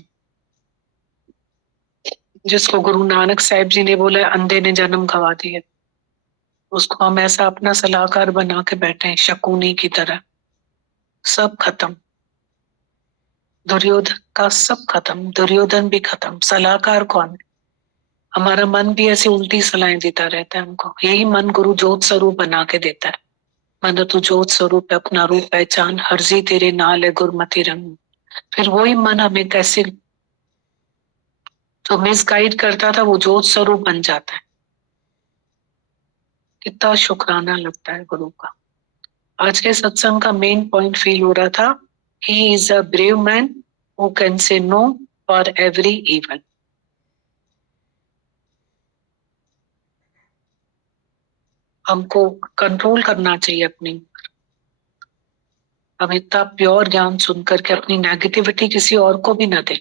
जिसको गुरु नानक साहिब जी ने बोला अंधे ने जन्म गवा दिया, उसको हम ऐसा अपना सलाहकार बना के बैठे हैं, शकुनी की तरह। सब खत्म, दुर्योधन का सब खत्म, दुर्योधन भी खत्म, सलाहकार कौन है? हमारा मन भी ऐसी उल्टी सलाहें देता रहता है हमको। यही मन गुरु ज्योत स्वरूप बना के देता है। मन तू ज्योत स्वरूप है, अपना रूप पहचान, हर्जी तेरे नाल है गुरमति रंग। फिर वही मन हमें कैसे, जो मिसगाइड करता था, वो ज्योत स्वरूप बन जाता है। कितना शुक्राना लगता है गुरु का। आज के सत्संग का मेन पॉइंट फील हो रहा था, he is a brave man who can say no for every evil. हमको कंट्रोल करना चाहिए अपनी, हम इतना प्योर ज्ञान सुन करके अपनी नेगेटिविटी किसी और को भी न दें।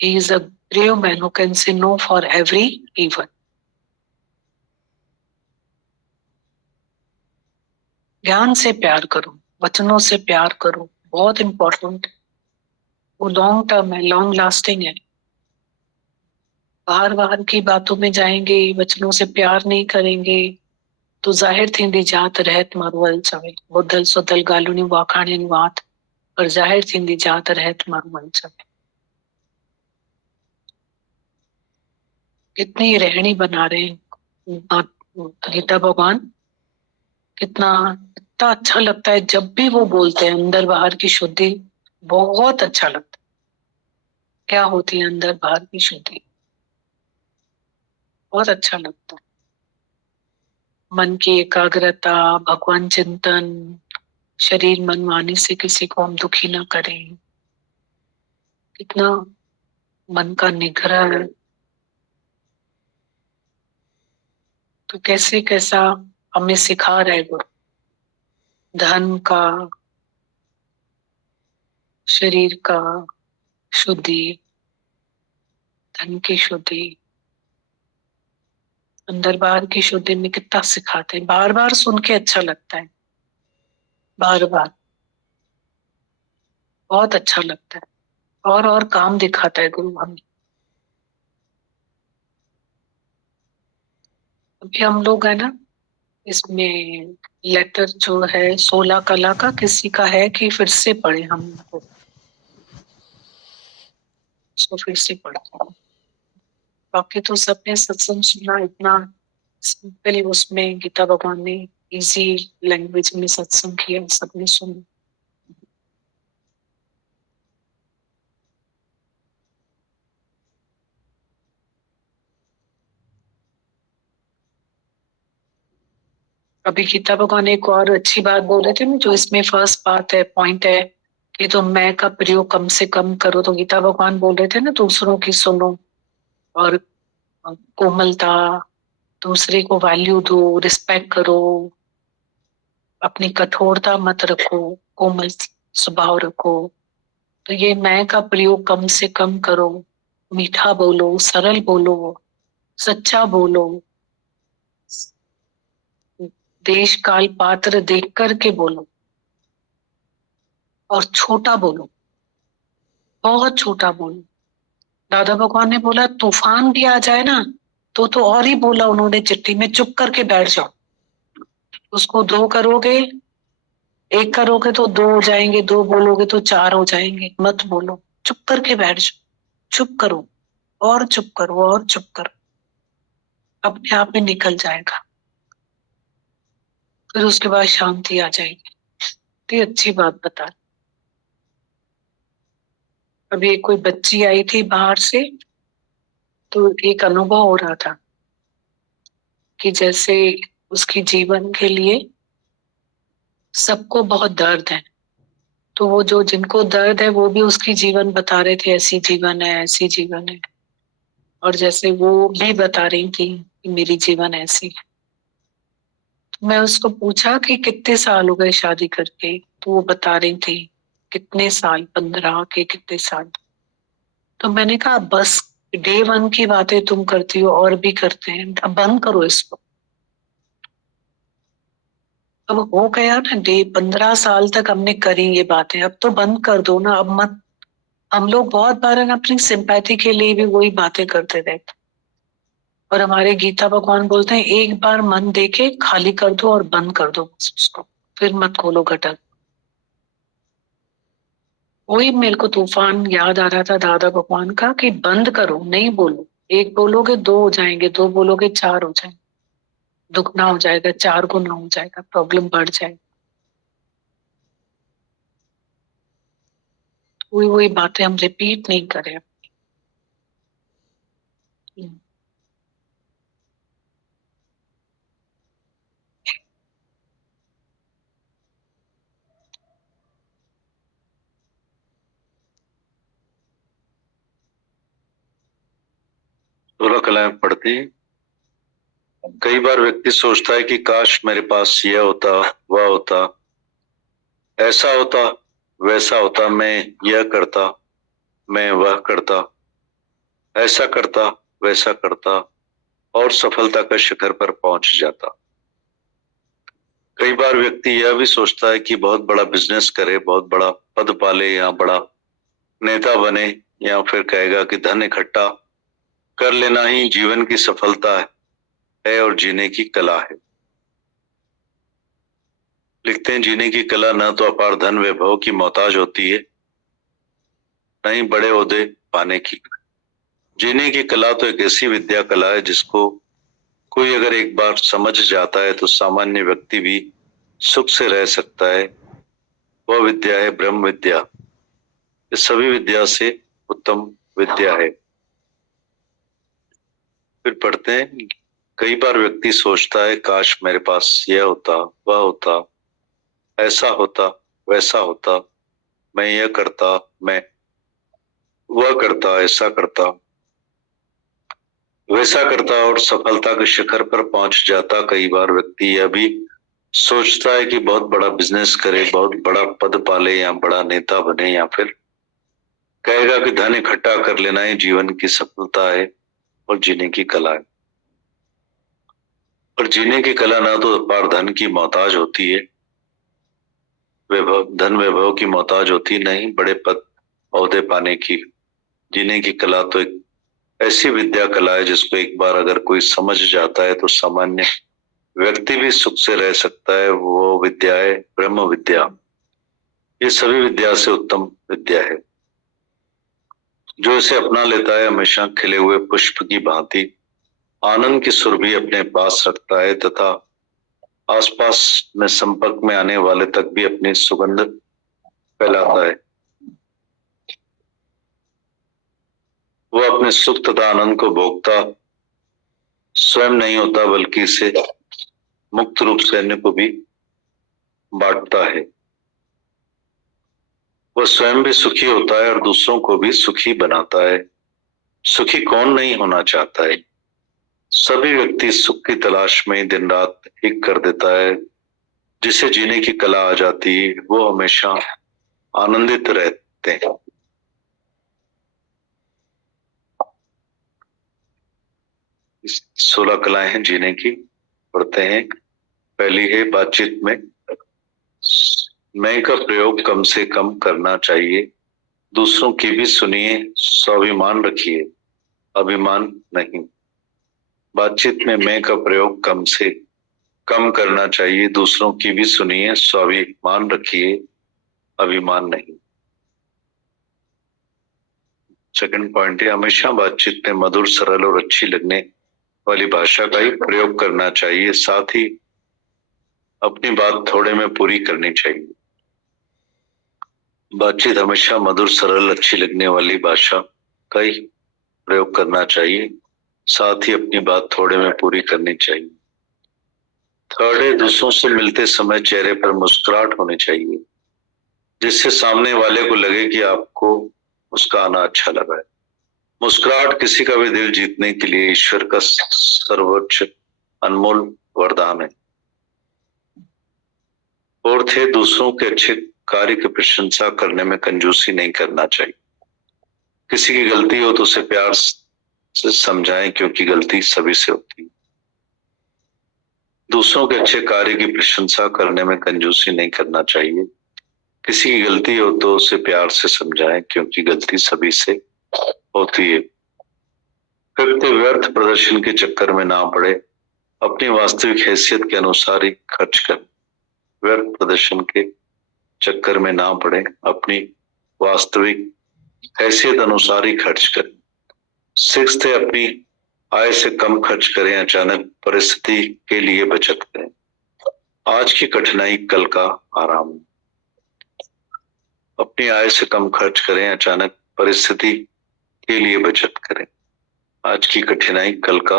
He is a brave man who can say no for every evil. ज्ञान से प्यार करो, वचनों से प्यार करो, बहुत इंपॉर्टेंट। वो लॉन्ग टर्म है, लॉन्ग लास्टिंग है। बाहर बाहर की बातों में जाएंगे, वचनों से प्यार नहीं करेंगे, तो जाहिर थींदी जात रहत मारू अल चवे। बुद्धल सुधल गालुनी वाखाणी वात, पर जाहिर थींदी जात रहत मारू अल चवे। कितनी रहनी बना रहे हैं गीता भगवान। कितना इतना अच्छा लगता है जब भी वो बोलते हैं, अंदर बाहर की शुद्धि। बहुत अच्छा लगता है। क्या होती है अंदर बाहर की शुद्धि, बहुत अच्छा लगता है। मन की एकाग्रता, भगवान चिंतन, शरीर मन वाणी से किसी को हम दुखी ना करें, कितना मन का निग्रह। तो कैसे कैसा हमें सिखा रहे गुरु, धन का, शरीर का शुद्धि, धन की शुद्धि, अंदर बाहर की शुद्धि में कितना सिखाते हैं। बार बार सुन के अच्छा लगता है, बार बार बहुत अच्छा लगता है। और काम दिखाता है गुरु हमें। अभी हम लोग है ना, इसमें लेटर जो है 16 कला का किसी का है कि फिर से पढ़े हम लोग, उसको फिर से पढ़ते हैं। बाकी तो सबने सत्संग सुना, इतना सिंपल उसमें गीता भगवान ने इजी लैंग्वेज में सत्संग किया, सबने सुना। अभी गीता भगवान एक और अच्छी बात बोल रहे थे ना, जो इसमें फर्स्ट बात है, पॉइंट है कि तो मैं का प्रयोग कम से कम करो। तो गीता भगवान बोल रहे थे ना, दूसरों की सुनो और कोमलता, दूसरे को वैल्यू दो, रिस्पेक्ट करो, अपनी कठोरता मत रखो, कोमल स्वभाव रखो। तो ये मैं का प्रयोग कम से कम करो, मीठा बोलो, सरल बोलो, सच्चा बोलो, देश काल पात्र देख करके बोलो, और छोटा बोलो, बहुत छोटा बोलो। दादा भगवान ने बोला तूफान भी आ जाए ना तो और ही बोला उन्होंने चिट्ठी में, चुप करके बैठ जाओ। उसको 2 करोगे, 1 करोगे तो 2 हो जाएंगे, 2 बोलोगे तो 4 हो जाएंगे, मत बोलो, चुप करके बैठ जाओ। चुप करो और चुप करो और चुप करो, अपने आप में निकल जाएगा, फिर उसके बाद शांति आ जाएगी। तो ये अच्छी बात बता। अभी कोई बच्ची आई थी बाहर से, तो एक अनुभव हो रहा था कि जैसे उसकी जीवन के लिए सबको बहुत दर्द है, तो वो जो जिनको दर्द है वो भी उसकी जीवन बता रहे थे, ऐसी जीवन है, ऐसी जीवन है। और जैसे वो भी बता रही थी कि मेरी जीवन ऐसी है। तो मैं उसको पूछा कि कितने साल हो गए शादी करके, तो वो बता रही थी कितने साल, 15 के कितने साल। तो मैंने कहा बस डे 1 की बातें तुम करती हो, और भी करते हैं, अब बंद करो इसको। अब हो गया ना, डे 15 साल तक हमने करी ये बातें, अब तो बंद कर दो ना, अब मत। हम लोग बहुत बार है ना अपनी सिंपैथी के लिए भी वही बातें करते रहते, और हमारे गीता भगवान बोलते हैं एक बार मन देके खाली कर दो और बंद कर दो बस उसको, फिर मत खोलो घटक। वही मेरे को तूफान याद आ रहा था दादा भगवान का कि बंद करो, नहीं बोलो। 1 बोलोगे 2 हो जाएंगे, 2 बोलोगे 4 हो जाएंगे, दुगना हो जाएगा, 4 गुना हो जाएगा, प्रॉब्लम बढ़ जाएगी। वही वही बातें हम रिपीट नहीं करें। 16 कलाएं पढ़ती। कई बार व्यक्ति सोचता है कि काश मेरे पास यह होता, वह होता, ऐसा होता, वैसा होता, मैं यह करता, मैं वह करता, ऐसा करता, वैसा करता, और सफलता के शिखर पर पहुंच जाता। कई बार व्यक्ति यह भी सोचता है कि बहुत बड़ा बिजनेस करे, बहुत बड़ा पद पाले, या बड़ा नेता बने, या फिर कहेगा कि धन इकट्ठा कर लेना ही जीवन की सफलता है और जीने की कला है। लिखते हैं, जीने की कला न तो अपार धन वैभव की मोहताज होती है, न ही बड़े ओहदे पाने की। जीने की कला तो एक ऐसी विद्या कला है जिसको कोई अगर एक बार समझ जाता है तो सामान्य व्यक्ति भी सुख से रह सकता है। वह विद्या है ब्रह्म विद्या। इस सभी विद्या से उत्तम विद्या है। फिर पढ़ते हैं, कई बार व्यक्ति सोचता है काश मेरे पास यह होता, वह होता, ऐसा होता, वैसा होता, मैं यह करता, मैं वह करता, ऐसा करता, वैसा करता, और सफलता के शिखर पर पहुंच जाता। कई बार व्यक्ति यह भी सोचता है कि बहुत बड़ा बिजनेस करे, बहुत बड़ा पद पाले, या बड़ा नेता बने, या फिर कहेगा कि धन इकट्ठा कर लेना ही जीवन की सफलता है और जीने की कला है। और जीने की कला ना तो अपार धन की मोहताज होती है, वैभव, धन वैभव की मोहताज होती नहीं, बड़े पद ओहदे पाने की। जीने की कला तो एक ऐसी विद्या कला है जिसको एक बार अगर कोई समझ जाता है तो सामान्य व्यक्ति भी सुख से रह सकता है। वो विद्या है ब्रह्म विद्या। ये सभी विद्या से उत्तम विद्या है। जो इसे अपना लेता है हमेशा खिले हुए पुष्प की भांति आनंद की सुर भी अपने पास रखता है तथा आसपास में संपर्क में आने वाले तक भी अपनी सुगंध फैलाता है। वो अपने सुख तथा आनंद को भोगता स्वयं नहीं होता बल्कि इसे मुक्त रूप से अन्य को भी बांटता है। वह स्वयं भी सुखी होता है और दूसरों को भी सुखी बनाता है। सुखी कौन नहीं होना चाहता है। सभी व्यक्ति सुख की तलाश में दिन रात एक कर देता है। जिसे जीने की कला आ जाती है वो हमेशा आनंदित रहते हैं। इस 16 कलाएं हैं जीने की, पढ़ते हैं। पहली है बातचीत में मैं का प्रयोग कम से कम करना चाहिए। दूसरों की भी सुनिए, स्वाभिमान रखिए, अभिमान नहीं। बातचीत में मैं का प्रयोग कम से कम करना चाहिए। दूसरों की भी सुनिए, स्वाभिमान रखिए, अभिमान नहीं। सेकंड पॉइंट है हमेशा बातचीत में मधुर, सरल और अच्छी लगने वाली भाषा का ही प्रयोग करना चाहिए। साथ ही अपनी बात थोड़े में पूरी करनी चाहिए। बातचीत हमेशा मधुर, सरल, अच्छी लगने वाली भाषा का ही प्रयोग करना चाहिए। साथ ही अपनी बात थोड़े में पूरी करनी चाहिए। थर्ड है दूसरों से मिलते समय चेहरे पर मुस्कुराहट होनी चाहिए, जिससे सामने वाले को लगे कि आपको उसका आना अच्छा लगा है। मुस्कुराहट किसी का भी दिल जीतने के लिए ईश्वर का सर्वोच्च अनमोल वरदान है। फोर्थ है दूसरों के अच्छे कार्य की प्रशंसा करने में कंजूसी नहीं करना चाहिए। किसी की गलती हो तो उसे प्यार से समझाएं, क्योंकि गलती सभी से होती है। दूसरों के अच्छे कार्य की प्रशंसा करने में कंजूसी नहीं करना चाहिए। किसी की गलती हो तो उसे प्यार से समझाएं, क्योंकि गलती सभी से होती है। फिफ्थ, व्यर्थ प्रदर्शन के चक्कर में ना पड़े, अपनी वास्तविक हैसियत के अनुसार ही खर्च करें। व्यर्थ प्रदर्शन के चक्कर में ना पड़े, अपनी वास्तविक हैसियत अनुसार ही खर्च करें। सिक्स्थ है अपनी आय से कम खर्च करें, अचानक परिस्थिति के लिए बचत करें। आज की कठिनाई कल का आराम। अपनी आय से कम खर्च करें, अचानक परिस्थिति के लिए बचत करें। आज की कठिनाई कल का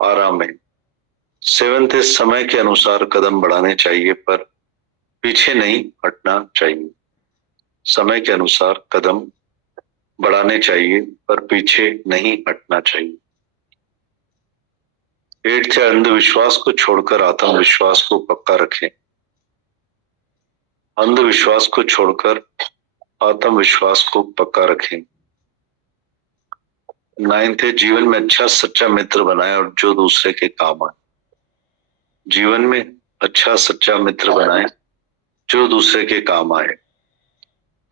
आराम है। सेवेंथ है समय के अनुसार कदम बढ़ाने चाहिए पर पीछे नहीं हटना चाहिए। समय के अनुसार कदम बढ़ाने चाहिए पर पीछे नहीं हटना चाहिए। एट्थ है अंधविश्वास को छोड़कर आत्मविश्वास को पक्का रखें। अंधविश्वास को छोड़कर आत्मविश्वास को पक्का रखें। नाइन्थ है जीवन में अच्छा सच्चा मित्र बनाए और जो दूसरे के काम आए। जीवन में अच्छा सच्चा मित्र बनाए जो दूसरे के काम आए।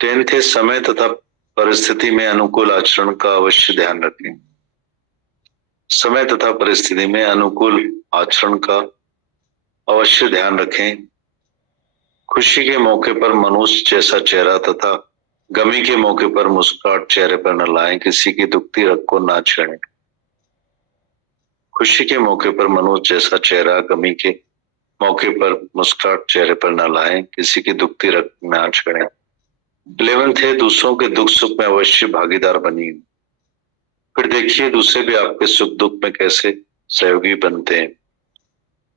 टेंथ है समय तथा परिस्थिति में अनुकूल आचरण का अवश्य ध्यान रखें। समय तथा परिस्थिति में अनुकूल आचरण का अवश्य ध्यान रखें। खुशी के मौके पर मनुष्य जैसा चेहरा तथा गमी के मौके पर मुस्कुराहट चेहरे पर न लाएं। किसी की दुखती रग को ना छेड़ें। खुशी के मौके पर मनुष्य जैसा चेहरा, गमी के मौके पर मुस्कुराहट चेहरे पर न लाएं। किसी की दुखती रग ना छेड़ें। 11th है दूसरों के दुख सुख में अवश्य भागीदार बनिए। फिर देखिए दूसरे भी आपके सुख दुख में कैसे सहयोगी बनते हैं।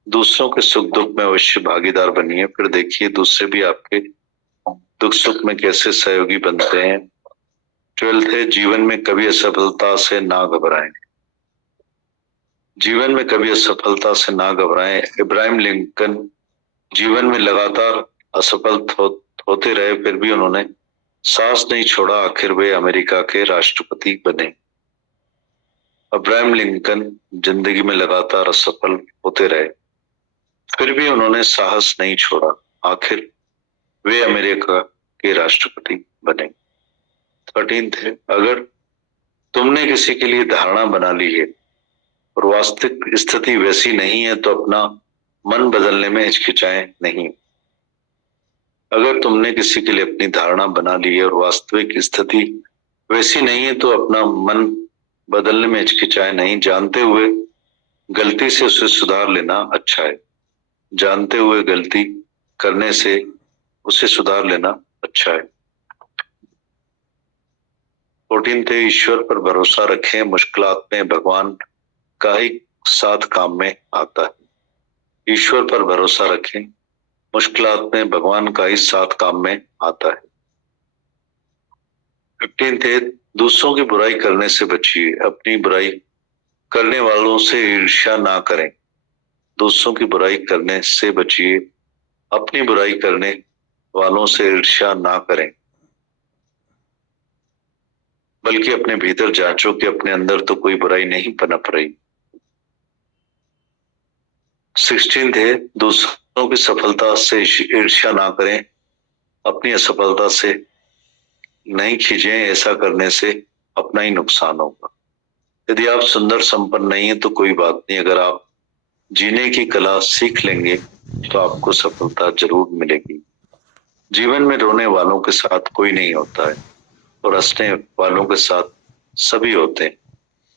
दूसरों के सुख दुख में अवश्य भागीदार बनिए। फिर देखिए दूसरे भी आपके दुख सुख में कैसे सहयोगी बनते हैं। 12th है जीवन में कभी असफलता से ना घबराएं। जीवन में कभी असफलता से ना घबराएं। इब्राहिम लिंकन जीवन में लगातार असफल होते रहे, फिर भी उन्होंने साहस नहीं छोड़ा। आखिर वे अमेरिका के राष्ट्रपति बने। अब्राहम लिंकन जिंदगी में लगातार असफल होते रहे, फिर भी उन्होंने साहस नहीं छोड़ा। आखिर वे अमेरिका के राष्ट्रपति बने। 13 है, अगर तुमने किसी के लिए धारणा बना ली है और वास्तविक स्थिति वैसी नहीं है तो अपना मन बदलने में हिचकिचाएं नहीं। अगर तुमने किसी के लिए अपनी धारणा बना ली है और वास्तविक स्थिति वैसी नहीं है तो अपना मन बदलने में हिचकिचाएं नहीं। जानते हुए गलती से उसे सुधार लेना अच्छा है। जानते हुए गलती करने से उसे सुधार लेना अच्छा है। 14 थे, ईश्वर पर भरोसा रखें, मुश्किलात में भगवान का ही साथ काम में आता है। ईश्वर पर भरोसा रखें, मुश्किलात में भगवान का ही साथ काम में आता है। 15 थे, दूसरों की बुराई करने से बचिए, अपनी बुराई करने वालों से ईर्ष्या ना करें। दूसरों की बुराई करने से बचिए, अपनी बुराई करने वालों से ईर्ष्या ना करें, बल्कि अपने भीतर जांचो कि अपने अंदर तो कोई बुराई नहीं पनप रही। 16 थे, दूसरों की सफलता से ईर्ष्या ना करें, अपनी असफलता से नहीं खींचें, ऐसा करने से अपना ही नुकसान होगा। यदि आप सुंदर संपन्न नहीं है तो कोई बात नहीं, अगर आप जीने की कला सीख लेंगे तो आपको सफलता जरूर मिलेगी। जीवन में रोने वालों के साथ कोई नहीं होता है और हंसने वालों के साथ सभी होते हैं।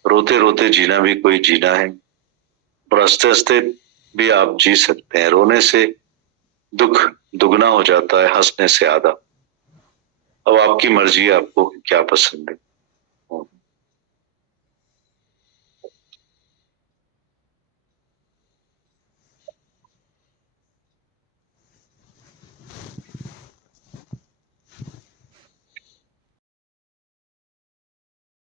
रोते रोते जीना भी कोई जीना है और हंसते हंसते भी आप जी सकते हैं। रोने से दुख दुगना हो जाता है, हंसने से आधा। अब आपकी मर्जी है, आपको क्या पसंद है।